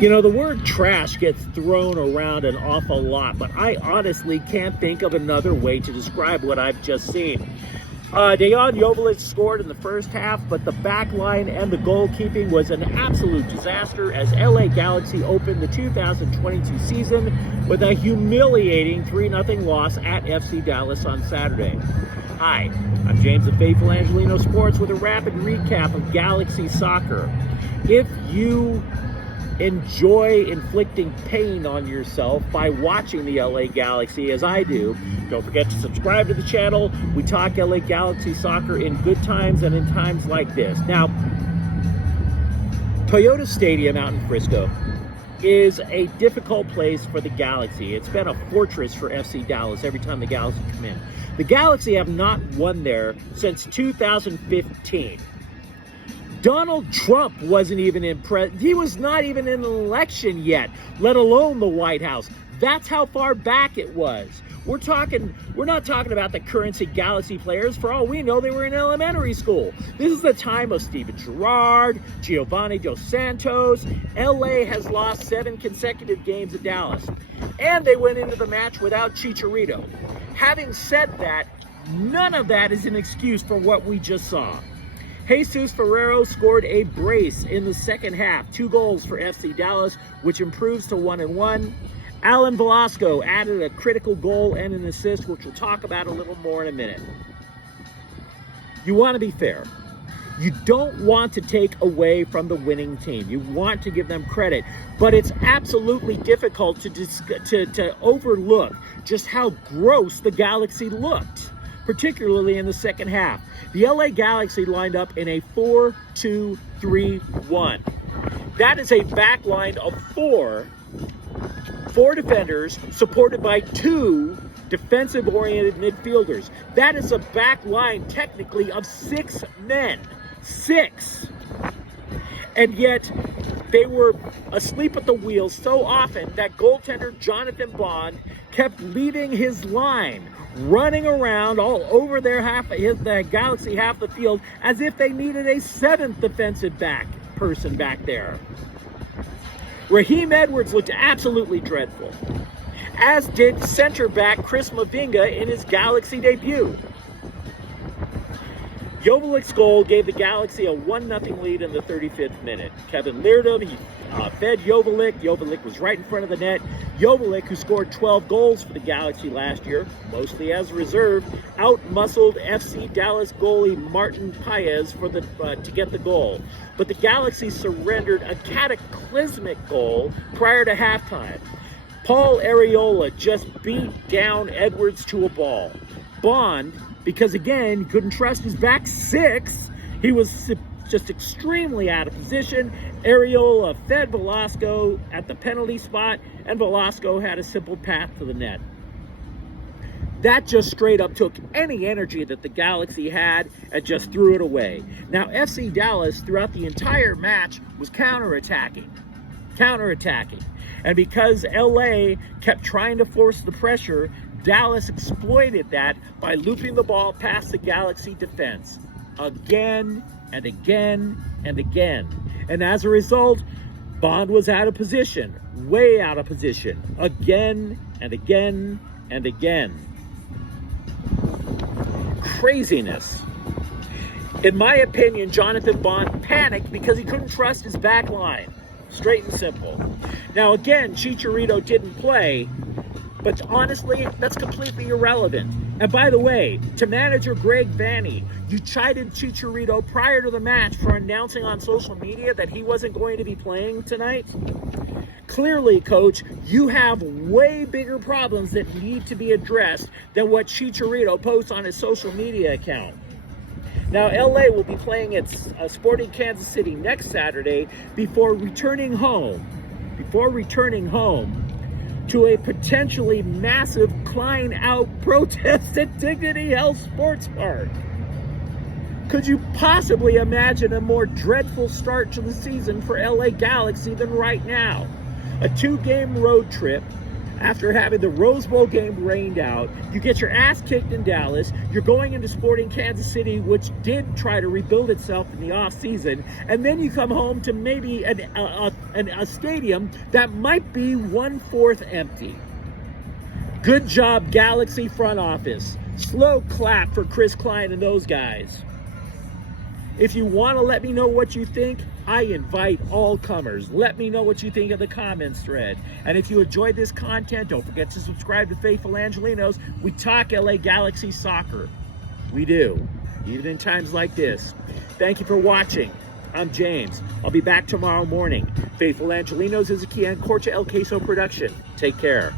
You know, the word trash gets thrown around an awful lot, but I honestly can't think of another way to describe what I've just seen. Dejan Joveljic scored in the first half, but the back line and the goalkeeping was an absolute disaster as LA Galaxy opened the 2022 season with a humiliating 3-0 loss at FC Dallas on Saturday. Hi, I'm James of Faithful Angelino Sports with a rapid recap of Galaxy soccer. If you enjoy inflicting pain on yourself by watching the LA Galaxy as I do, don't forget to subscribe to the channel. We talk LA Galaxy soccer in good times and in times like this. Now, Toyota Stadium out in Frisco is a difficult place for the Galaxy. It's been a fortress for FC Dallas every time the Galaxy come in. The Galaxy have not won there since 2015. Donald Trump wasn't even impressed. He was not even in an election yet, let alone the White House. That's how far back it was. We're not talking about the currency Galaxy players. For all we know, they were in elementary school. This is the time of Steven Gerrard, Giovanni Dos Santos. LA has lost 7 consecutive games at Dallas. And they went into the match without Chicharito. Having said that, none of that is an excuse for what we just saw. Jesus Ferreiro scored a brace in the second half. 2 goals for FC Dallas, which improves to 1-1. Alan Velasco added a critical goal and an assist, which we'll talk about a little more in a minute. You want to be fair. You don't want to take away from the winning team. You want to give them credit. But it's absolutely difficult to overlook just how gross the Galaxy looked, particularly in the second half. The LA Galaxy lined up in a 4-2-3-1. That is a back line of 4 defenders supported by 2 defensive-oriented midfielders. That is a back line technically of 6 men. 6. And yet they were asleep at the wheel so often that goaltender Jonathan Bond kept leaving his line, running around all over the Galaxy half the field as if they needed a 7th defensive person back there. Raheem Edwards looked absolutely dreadful, as did center back Chris Mavinga in his Galaxy debut. Joveljic's goal gave the Galaxy a 1-0 lead in the 35th minute. Kevin Leerdam, he fed Joveljic. Joveljic was right in front of the net. Joveljic, who scored 12 goals for the Galaxy last year, mostly as a reserve, out-muscled FC Dallas goalie Martin Paez to get the goal. But the Galaxy surrendered a cataclysmic goal prior to halftime. Paul Arriola just beat down Edwards to a ball. Bond, because again, couldn't trust his back 6. He was just extremely out of position. Arriola fed Velasco at the penalty spot, and Velasco had a simple path to the net. That just straight up took any energy that the Galaxy had and just threw it away. Now, FC Dallas, throughout the entire match, was counterattacking. And because LA kept trying to force the pressure, Dallas exploited that by looping the ball past the Galaxy defense again and again and again. And as a result, Bond was out of position, way out of position, again and again and again. Craziness. In my opinion, Jonathan Bond panicked because he couldn't trust his back line. Straight and simple. Now again, Chicharito didn't play, but honestly, that's completely irrelevant. And by the way, to manager Greg Vanney, you chided Chicharito prior to the match for announcing on social media that he wasn't going to be playing tonight. Clearly, coach, you have way bigger problems that need to be addressed than what Chicharito posts on his social media account. Now, LA will be playing at Sporting Kansas City next Saturday before returning home to a potentially massive Klein out protest at Dignity Health Sports Park. Could you possibly imagine a more dreadful start to the season for LA Galaxy than right now? A 2-game road trip After having the Rose Bowl game rained out, you get your ass kicked in Dallas. You're going into Sporting Kansas City, which did try to rebuild itself in the offseason. And then you come home to maybe a stadium that might be 1/4 empty. Good job, Galaxy front office. Slow clap for Chris Klein and those guys. If you want to let me know what you think, I invite all comers. Let me know what you think in the comments thread. And if you enjoyed this content, don't forget to subscribe to Faithful Angelinos. We talk LA Galaxy soccer. We do, even in times like this. Thank you for watching. I'm James. I'll be back tomorrow morning. Faithful Angelinos is a Kian Corcha El Queso production. Take care.